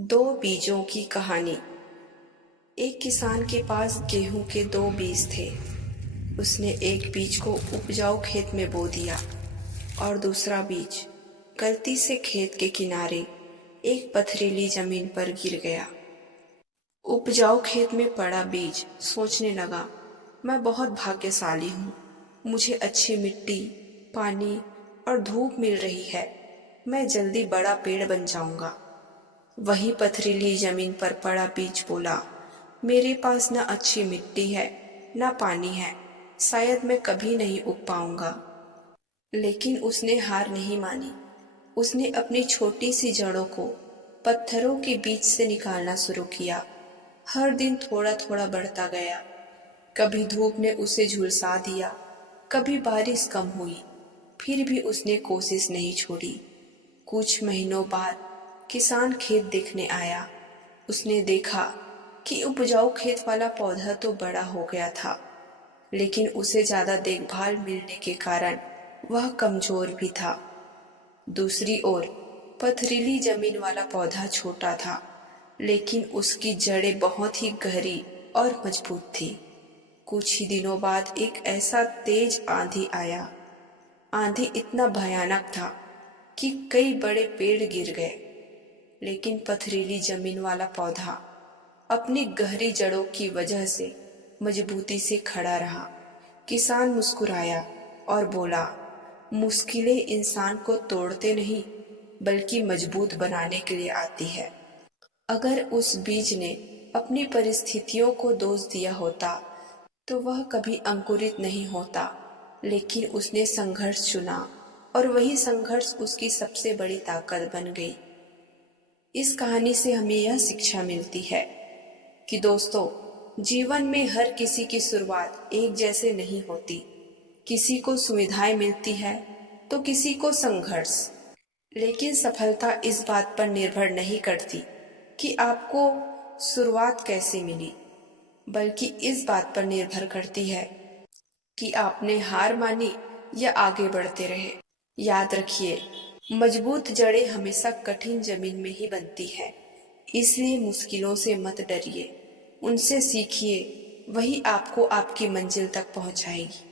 दो बीजों की कहानी। एक किसान के पास गेहूं के दो बीज थे। उसने एक बीज को उपजाऊ खेत में बो दिया और दूसरा बीज गलती से खेत के किनारे एक पथरीली जमीन पर गिर गया। उपजाऊ खेत में पड़ा बीज सोचने लगा, मैं बहुत भाग्यशाली हूँ। मुझे अच्छी मिट्टी, पानी और धूप मिल रही है। मैं जल्दी बड़ा पेड़ बन जाऊंगा। वही पथरीली जमीन पर पड़ा बीज बोला, मेरे पास न अच्छी मिट्टी है, न पानी है। शायद मैं कभी नहीं उग पाऊंगा। लेकिन उसने हार नहीं मानी। उसने अपनी छोटी सी जड़ों को पत्थरों के बीच से निकालना शुरू किया। हर दिन थोड़ा थोड़ा बढ़ता गया। कभी धूप ने उसे झुलसा दिया, कभी बारिश कम हुई, फिर भी उसने कोशिश नहीं छोड़ी। कुछ महीनों बाद किसान खेत देखने आया। उसने देखा कि उपजाऊ खेत वाला पौधा तो बड़ा हो गया था, लेकिन उसे ज्यादा देखभाल मिलने के कारण वह कमजोर भी था। दूसरी ओर पथरीली जमीन वाला पौधा छोटा था, लेकिन उसकी जड़ें बहुत ही गहरी और मजबूत थी। कुछ ही दिनों बाद एक ऐसा तेज आंधी आया। आंधी इतना भयानक था कि कई बड़े पेड़ गिर गए, लेकिन पथरीली जमीन वाला पौधा अपनी गहरी जड़ों की वजह से मजबूती से खड़ा रहा। किसान मुस्कुराया और बोला, मुश्किलें इंसान को तोड़ते नहीं बल्कि मजबूत बनाने के लिए आती है। अगर उस बीज ने अपनी परिस्थितियों को दोष दिया होता तो वह कभी अंकुरित नहीं होता, लेकिन उसने संघर्ष चुना और वही संघर्ष उसकी सबसे बड़ी ताकत बन गई। इस कहानी से हमें यह शिक्षा मिलती है कि दोस्तों, जीवन में हर किसी की शुरुआत एक जैसे नहीं होती। किसी को सुविधाएं मिलती है तो किसी को संघर्ष। लेकिन सफलता इस बात पर निर्भर नहीं करती कि आपको शुरुआत कैसे मिली, बल्कि इस बात पर निर्भर करती है कि आपने हार मानी या आगे बढ़ते रहे। याद रखिए, मजबूत जड़ें हमेशा कठिन जमीन में ही बनती है। इसलिए मुश्किलों से मत डरिए, उनसे सीखिए, वही आपको आपकी मंजिल तक पहुंचाएगी।